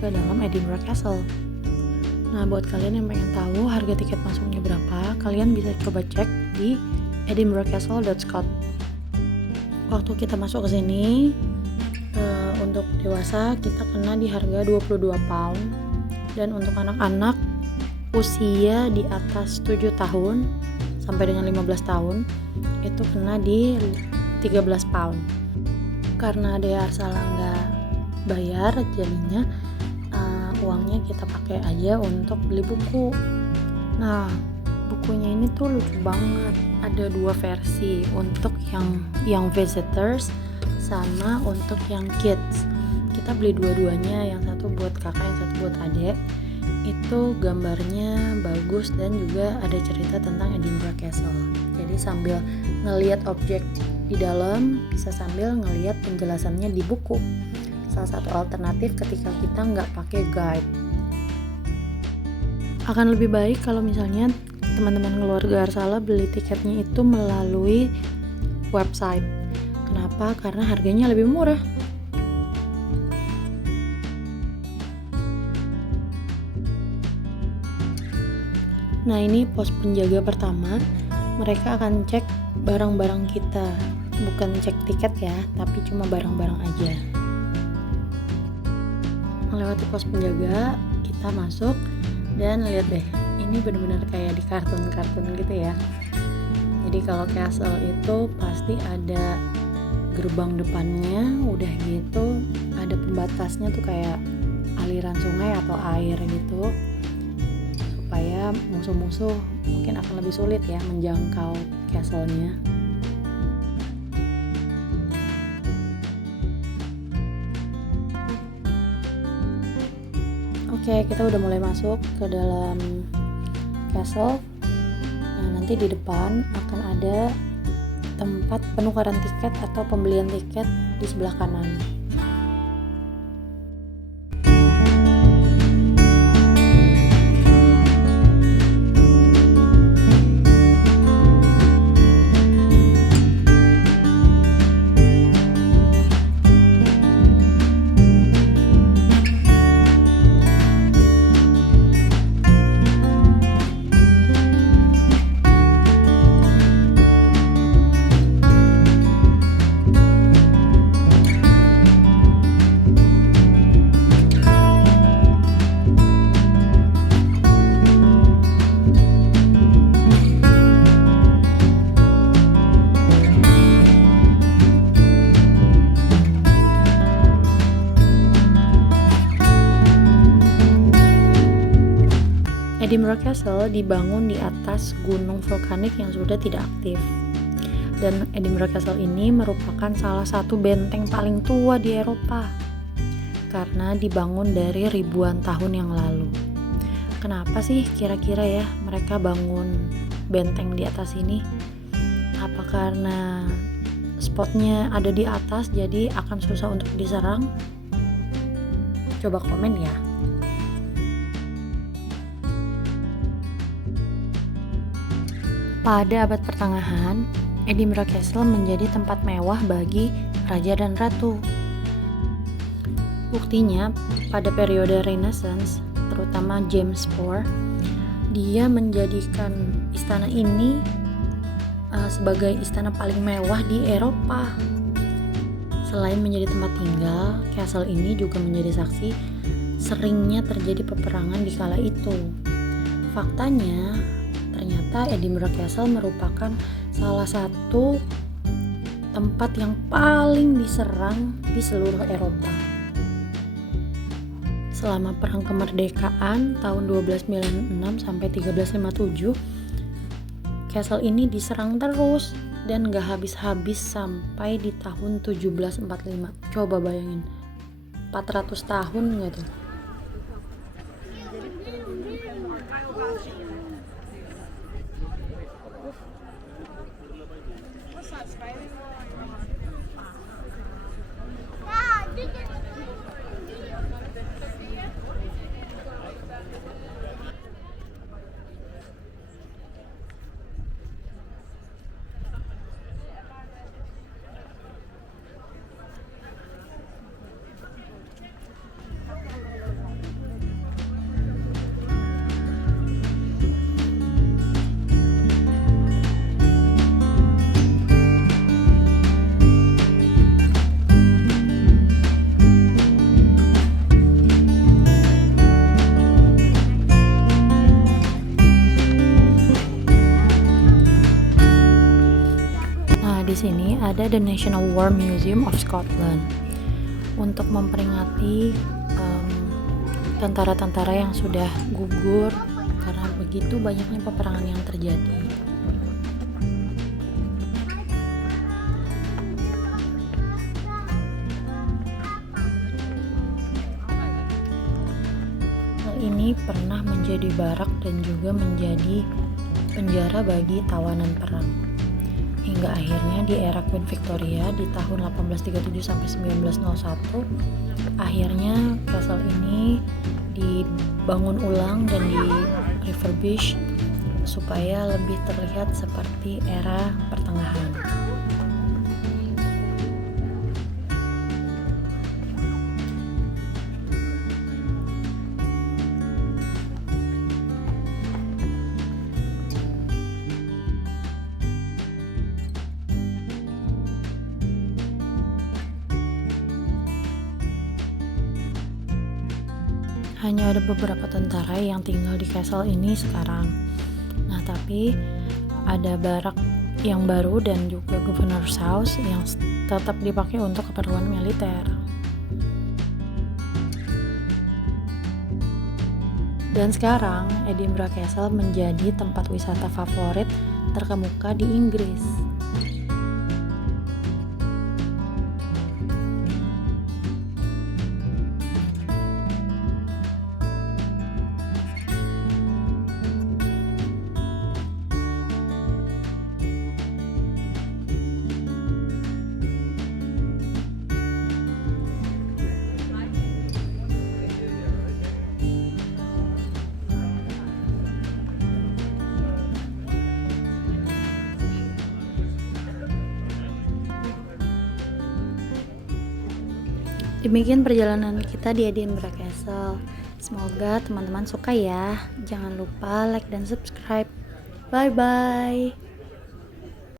ke dalam Edinburgh Castle. Nah, buat kalian yang pengen tahu harga tiket masuknya berapa, kalian bisa coba cek di edinburghcastle.scot. Waktu kita masuk ke sini, untuk dewasa kita kena di harga 22 pound, dan untuk anak-anak usia di atas 7 tahun sampai dengan 15 tahun itu kena di 13 pound. Karena Dea Arsala nggak bayar, jadinya uangnya kita pakai aja untuk beli buku. Nah, bukunya ini tuh lucu banget. Ada 2 versi, untuk yang visitors sama untuk yang kids. Kita beli dua-duanya, yang satu buat kakak, yang satu buat adik. Itu gambarnya bagus dan juga ada cerita tentang Edinburgh Castle. Jadi sambil ngelihat objek di dalam, bisa sambil ngelihat penjelasannya di buku. Salah satu alternatif ketika kita nggak pakai guide. Akan lebih baik kalau misalnya teman-teman keluarga Arsala beli tiketnya itu melalui website. Kenapa? Karena harganya lebih murah. Nah, ini pos penjaga pertama. Mereka akan cek barang-barang kita, bukan cek tiket ya, tapi cuma barang-barang aja. Melewati pos penjaga, kita masuk dan lihat deh, ini benar-benar kayak di kartun-kartun gitu ya. Jadi kalau castle itu pasti ada gerbang depannya, udah gitu ada pembatasnya tuh kayak aliran sungai atau air gitu, supaya musuh-musuh mungkin akan lebih sulit ya menjangkau castle-nya. Oke, kita udah mulai masuk ke dalam castle. Nah, nanti di depan akan ada tempat penukaran tiket atau pembelian tiket di sebelah kanan. Edinburgh Castle dibangun di atas gunung vulkanik yang sudah tidak aktif. Dan Edinburgh Castle ini merupakan salah satu benteng paling tua di Eropa karena dibangun dari ribuan tahun yang lalu. Kenapa sih kira-kira ya mereka bangun benteng di atas ini? Apa karena spotnya ada di atas jadi akan susah untuk diserang? Coba komen ya. Pada abad pertengahan, Edinburgh Castle menjadi tempat mewah bagi raja dan ratu. Buktinya, pada periode Renaissance, terutama James IV, dia menjadikan istana ini sebagai istana paling mewah di Eropa. Selain menjadi tempat tinggal, castle ini juga menjadi saksi seringnya terjadi peperangan di kala itu. Faktanya, ternyata Edinburgh Castle merupakan salah satu tempat yang paling diserang di seluruh Eropa. Selama Perang Kemerdekaan tahun 1296 sampai 1357, castle ini diserang terus dan gak habis-habis sampai di tahun 1745. Coba bayangin, 400 tahun gak tuh? sini ada The National War Museum of Scotland untuk memperingati tentara-tentara yang sudah gugur karena begitu banyaknya peperangan yang terjadi. Hal ini pernah menjadi barak dan juga menjadi penjara bagi tawanan perang. Hingga akhirnya di era Queen Victoria di tahun 1837 sampai 1901, akhirnya castle ini dibangun ulang dan di refurbish supaya lebih terlihat seperti era pertengahan. Hanya ada beberapa tentara yang tinggal di castle ini sekarang. Nah, tapi ada barak yang baru dan juga Governor's House yang tetap dipakai untuk keperluan militer. Dan sekarang Edinburgh Castle menjadi tempat wisata favorit terkemuka di Inggris. Demikian perjalanan kita di Edinburgh Castle. Semoga teman-teman suka ya. Jangan lupa like dan subscribe. Bye bye.